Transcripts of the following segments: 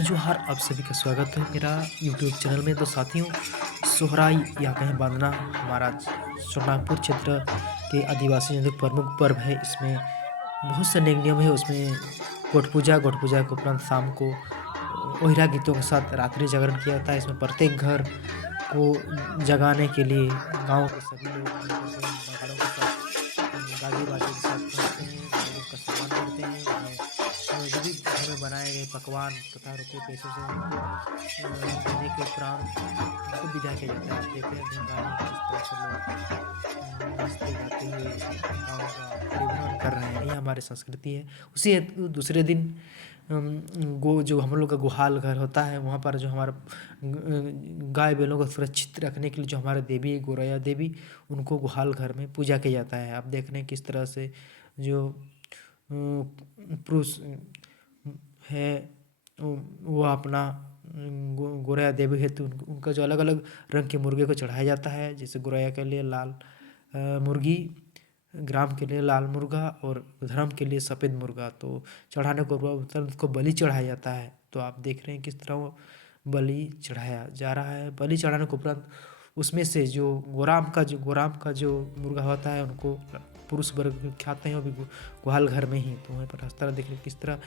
जोहार, आप सभी का स्वागत है मेरा यूट्यूब चैनल में। तो साथियों, सोहराई या कहें बांधना हमारा छोटानागपुर क्षेत्र के आदिवासी जनता का प्रमुख पर्व है। इसमें बहुत से नेक नियम है। उसमें गोठ पूजा के उपरांत शाम को ओहिरा गीतों के साथ रात्रि जागरण किया जाता है। इसमें प्रत्येक घर को जगाने के लिए गांव के सभी लोग मिलकर के नगाड़ों के साथ गाजे बाजे के साथ पहुंचते हैं। बड़े लोग का सम्मान करते हैं। उन्हें जो भी घर में बनाए गए पकवान तथा रुपये पैसों से उनको देने के उपरांत उनको विदा किया जाता है। आप देख रहे हैं धूमधाम किस तरह से लोग नाचते गाते हुए गाँव का परिभ्रमण कर रहे हैं। ये हमारी संस्कृति है। उसी हेतु दूसरे दिन जो हम लोग का गुहाल घर होता है, वहाँ पर जो हमारा गाय बैलों को सुरक्षित रखने के लिए जो हमारे देवी गोरैया देवी, उनको गुहाल घर में पूजा किया जाता है। आप देख रहे हैं किस तरह से जो पुरुष है वो अपना गोरैया देवी हेतु उनका जो अलग अलग रंग के मुर्गे को चढ़ाया जाता है। जैसे गोरैया के लिए लाल मुर्गी, ग्राम के लिए लाल मुर्गा और धर्म के लिए सफ़ेद मुर्गा। तो चढ़ाने को उसको बलि चढ़ाया जाता है। तो आप देख रहे हैं किस तरह वो बलि चढ़ाया जा रहा है। बलि चढ़ाने के उपरांत उसमें से जो गोराम का जो मुर्गा होता है, उनको पुरुष वर्ग खाते हैं, वो भी गुहाल घर में ही। तो वहाँ पर इस तरह देख रहे किस तरह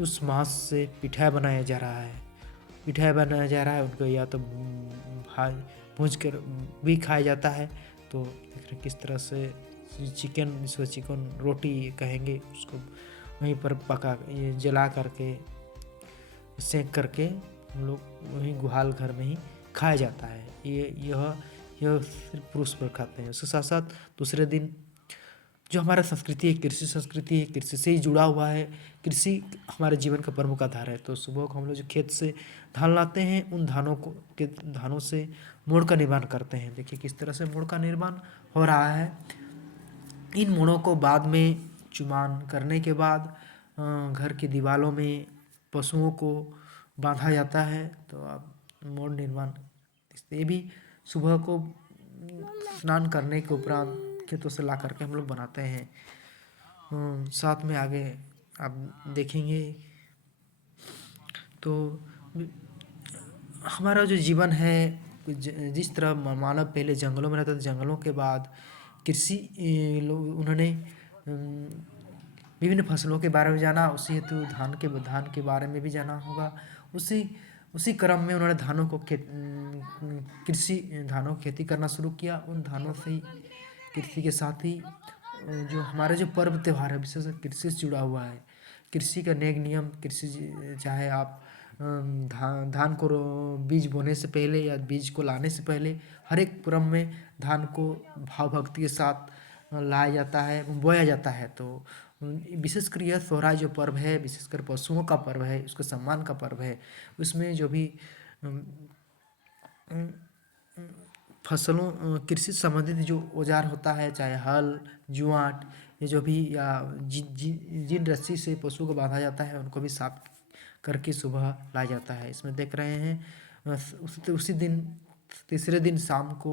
उस मांस से पिठाई बनाया जा रहा है। उनको या तो भूंज कर भी खाया जाता है। तो देख रहे किस तरह से चिकन रोटी कहेंगे उसको, वहीं पर पका ये जला करके सेंक करके हम लोग वहीं गुहाल घर में ही खाया जाता है। यह सिर्फ पुरुष पर खाते हैं। उसके साथ साथ दूसरे दिन जो हमारा संस्कृति है, कृषि संस्कृति है, कृषि से ही जुड़ा हुआ है। कृषि हमारे जीवन का प्रमुख आधार है। तो सुबह को हम लोग जो खेत से धान लाते हैं, उन धानों से मोड़ का निर्माण करते हैं। देखिए किस तरह से मोड़ का निर्माण हो रहा है। इन मोड़ों को बाद में चुमान करने के बाद घर की दीवारों में पशुओं को बांधा जाता है। तो अब मोड़ निर्माण ये भी सुबह को स्नान करने के उपरांत खेतों से ला करके हम लोग बनाते हैं। साथ में आगे आप देखेंगे तो हमारा जो जीवन है, जिस तरह मानव पहले जंगलों में रहता था, जंगलों के बाद कृषि उन्होंने विभिन्न फसलों के बारे में जाना। उसी हेतु धान के बारे में भी जाना होगा। उसी क्रम में उन्होंने धानों की खेती करना शुरू किया। उन धानों से ही कृषि के साथ ही जो हमारे जो पर्व त्यौहार है विशेष कृषि से जुड़ा हुआ है। कृषि का नेक नियम, चाहे आप धान को बीज बोने से पहले या बीज को लाने से पहले हर एक क्रम में धान को भाव भक्ति के साथ लाया जाता है, बोया जाता है। तो विशेषकर यह सोहराय जो पर्व है, विशेषकर पशुओं का पर्व है, उसके सम्मान का पर्व है। उसमें जो भी फसलों कृषि संबंधित जो औजार होता है, चाहे हल जुआट, ये जो भी या जिन रस्सी से पशु को बांधा जाता है, उनको भी साफ करके सुबह लाया जाता है। इसमें देख रहे हैं उसी दिन तीसरे दिन शाम को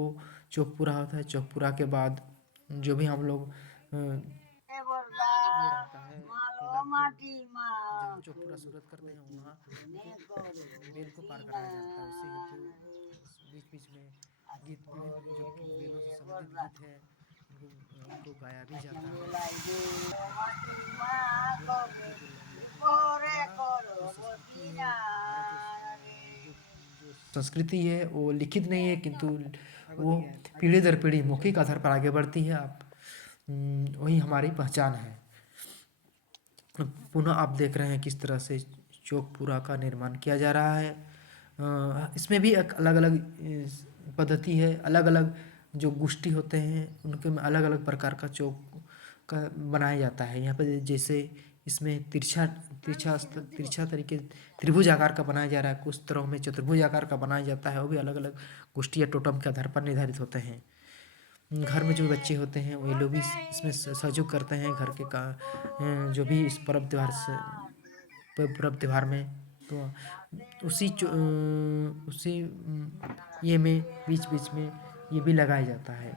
चौक पूरा होता है। चौक पूरा के बाद जो भी हम लोग ये रहता है जहाँ चौक पूरा शुरुआत करते हैं, वहाँ बेल को पार कराया जाता है। उसी हेतु बीच बीच में गीत विभिन्न जो बेलों से संबंधित गीत है उनको गाया भी जाता है। जो संस्कृति है वो लिखित नहीं है, किंतु वो पीढ़ी दर पीढ़ी मौखिक आधार पर आगे बढ़ती है। वही हमारी पहचान है। पुनः आप देख रहे हैं किस तरह से चौक पूरा का निर्माण किया जा रहा है। इसमें भी एक अलग अलग पद्धति है। अलग अलग जो गोष्ठी होते हैं उनके में अलग अलग प्रकार का चौक का बनाया जाता है। यहाँ पर जैसे इसमें तिरछा तरीके त्रिभुज आकार का बनाया जा रहा है, कुछ तरह में चतुर्भुज आकार का बनाया जाता है। वो भी अलग अलग गोष्ठी या टोटम के आधार पर निर्धारित होते हैं। घर में जो बच्चे होते हैं वही लोग भी इसमें सहयोग करते हैं घर के जो भी इस पर्व त्यौहार में। तो उसी ये में बीच बीच में ये भी लगाया जाता है,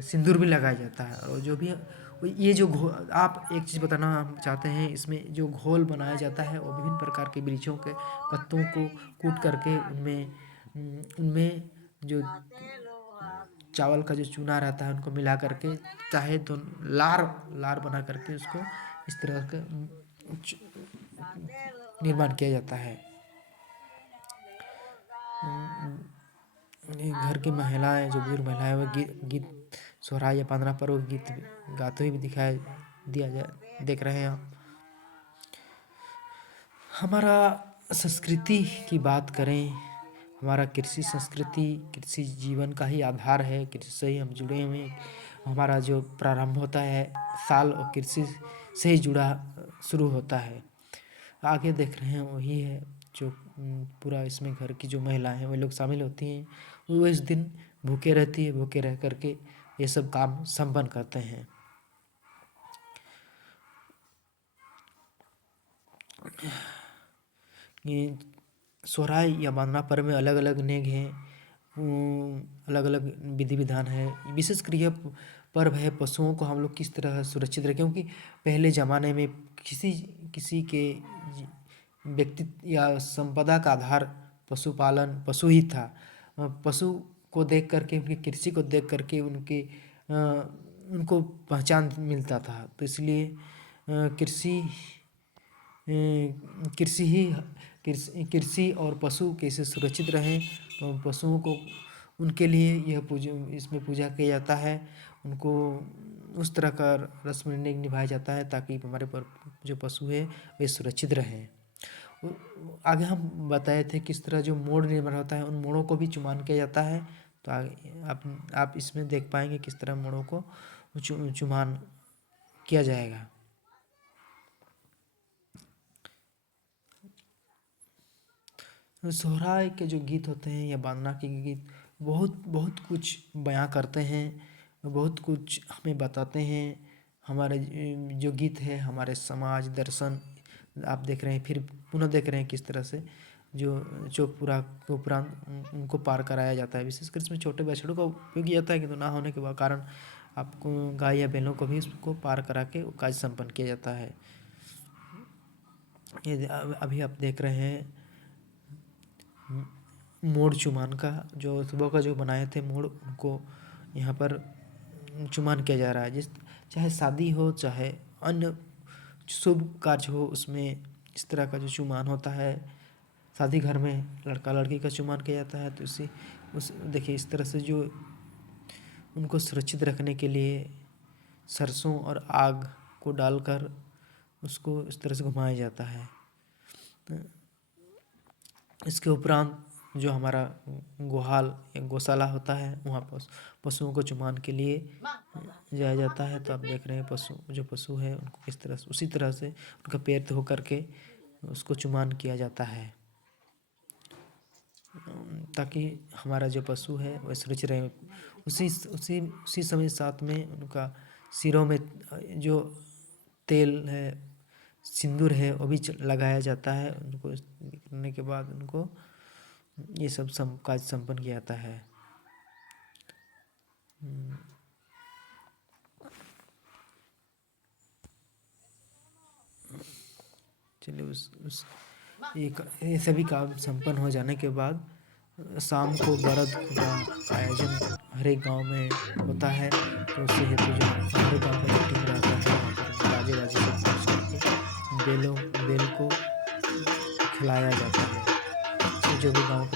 सिंदूर भी लगाया जाता है। और जो भी ये जो घो आप एक चीज़ बताना हम चाहते हैं, इसमें जो घोल बनाया जाता है वो विभिन्न प्रकार के वृक्षों के पत्तों को कूट करके उनमें जो चावल का जो चूना रहता है उनको मिला करके, चाहे तो लार लार बना करके उसको इस तरह का निर्माण किया जाता है। घर की महिलाएं, जो बुजुर्ग महिलाएं, वो गीत सोहराय या पांदरा पर्व गीत गाते हुए भी देख रहे हैं आप। हमारा संस्कृति की बात करें, हमारा कृषि संस्कृति कृषि जीवन का ही आधार है। कृषि से ही हम जुड़े हुए हैं। हमारा जो प्रारंभ होता है साल और कृषि से ही जुड़ा शुरू होता है। आगे देख रहे हैं वही है जो पूरा इसमें घर की जो महिलाएं हैं वो लोग शामिल होती हैं। वो इस दिन भूखे रहती है, भूखे रह करके ये सब काम संपन्न करते हैं। ये सोहराय या बांधना पर्व में अलग अलग नेग हैं, अलग अलग विधि विधान है। विशेष कर यह पर्व है पशुओं को हम लोग किस तरह सुरक्षित रखें, क्योंकि पहले ज़माने में किसी के व्यक्तित्व या संपदा का आधार पशुपालन पशु ही था। पशु को देख करके, उनकी कृषि को देख करके उनको पहचान मिलता था। तो इसलिए कृषि और पशु कैसे सुरक्षित रहें, तो पशुओं को उनके लिए इसमें पूजा किया जाता है। उनको उस तरह का रस्म निभाया जाता है ताकि हमारे पर जो पशु है वे सुरक्षित रहें। आगे हम बताए थे किस तरह जो मोड़ निर्माण होता है, उन मोड़ों को भी चुमान किया जाता है। तो आगे आप इसमें देख पाएंगे किस तरह मोड़ों को चुमान किया जाएगा। सोहराय के जो गीत होते हैं या बांधना के गीत बहुत कुछ बयां करते हैं, बहुत कुछ हमें बताते हैं। हमारे जो गीत है हमारे समाज दर्शन आप देख रहे हैं, फिर पुनः देख रहे हैं किस तरह से जो चौकपुरा के उपरांत उनको पार कराया जाता है। विशेषकर इसमें छोटे बछड़ों का उपयोग किया जाता है, किंतु ना होने के कारण आपको गाय या बैलों को भी इसको पार करा के कार्य संपन्न किया जाता है। ये अभी आप देख रहे हैं मोड़ चुमान का, जो सुबह का जो बनाए थे मोड़, उनको यहाँ पर चुमान किया जा रहा है। चाहे शादी हो चाहे अन्य शुभ कार्य हो, उसमें इस तरह का जो चुमान होता है। शादी घर में लड़का लड़की का चुमान किया जाता है। तो देखिए इस तरह से जो उनको सुरक्षित रखने के लिए सरसों और आग को डालकर उसको इस तरह से घुमाया जाता है। इसके उपरांत जो हमारा गोहाल या गौशाला होता है, वहाँ पर पशुओं को चुमान के लिए जाया जाता है। तो आप देख रहे हैं पशु है उनको किस तरह से, उसी तरह से उनका पैर धो करके उसको चुमान किया जाता है, ताकि हमारा जो पशु है वह सुरक्षित रहे। उसी समय साथ में उनका सिरों में जो तेल है, सिंदूर है, वो भी लगाया जाता है। उनको करने के बाद उनको ये सब काज संपन्न किया जाता है। चलिए ये सभी काम संपन्न हो जाने के बाद शाम को बरत का आयोजन हर एक गाँव में होता है। तो उससे हेतु जो हमारे गाँव का मीटिंग रहता है, वहाँ पर बाजे सब पहुँच करके बेल को खिलाया जाता है। तो जो भी गाँव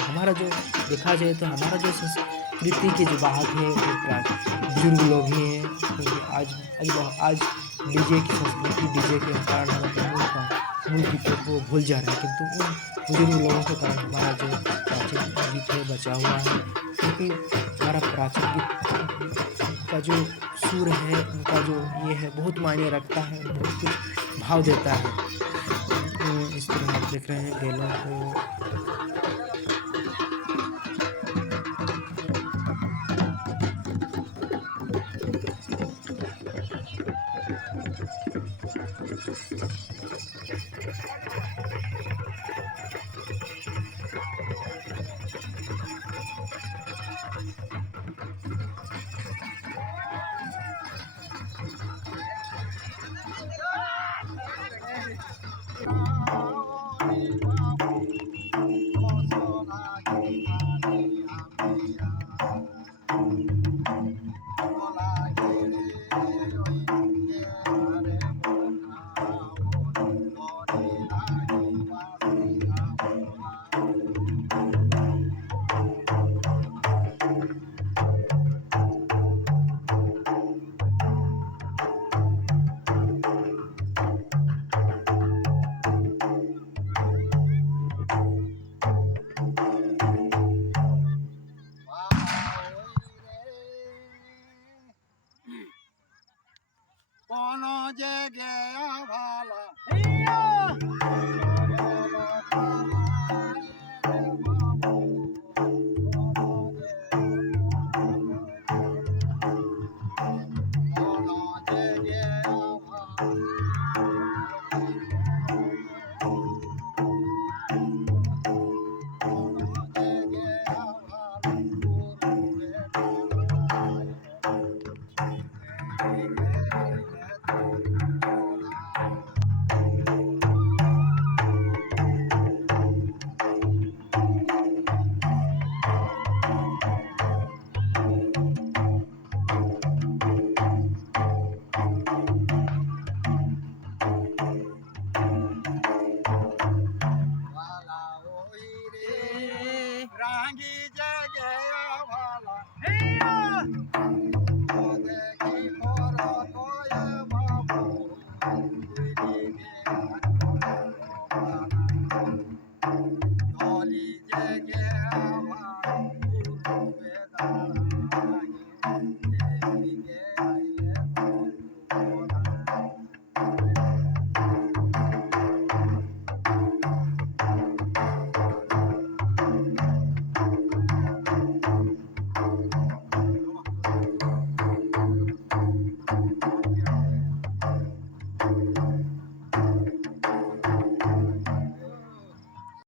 हमारा जो देखा जाए तो हमारा जो संस्कृति के जो वाहक है वो बुजुर्ग लोग ही हैं, क्योंकि आज डीजे की संस्कृति, डीजे के कारण हम अपने मूल गीतों को भूल जा रहे हैं। किंतु उन बुजुर्ग लोगों के कारण हमारा जो प्राचीन गीत है बचा हुआ है, क्योंकि हमारा प्राचीन गीत का जो सुर है, उनका जो ये है बहुत मायने रखता है, बहुत कुछ भाव देता है। इस तरह आप देख रहे हैं बेलों को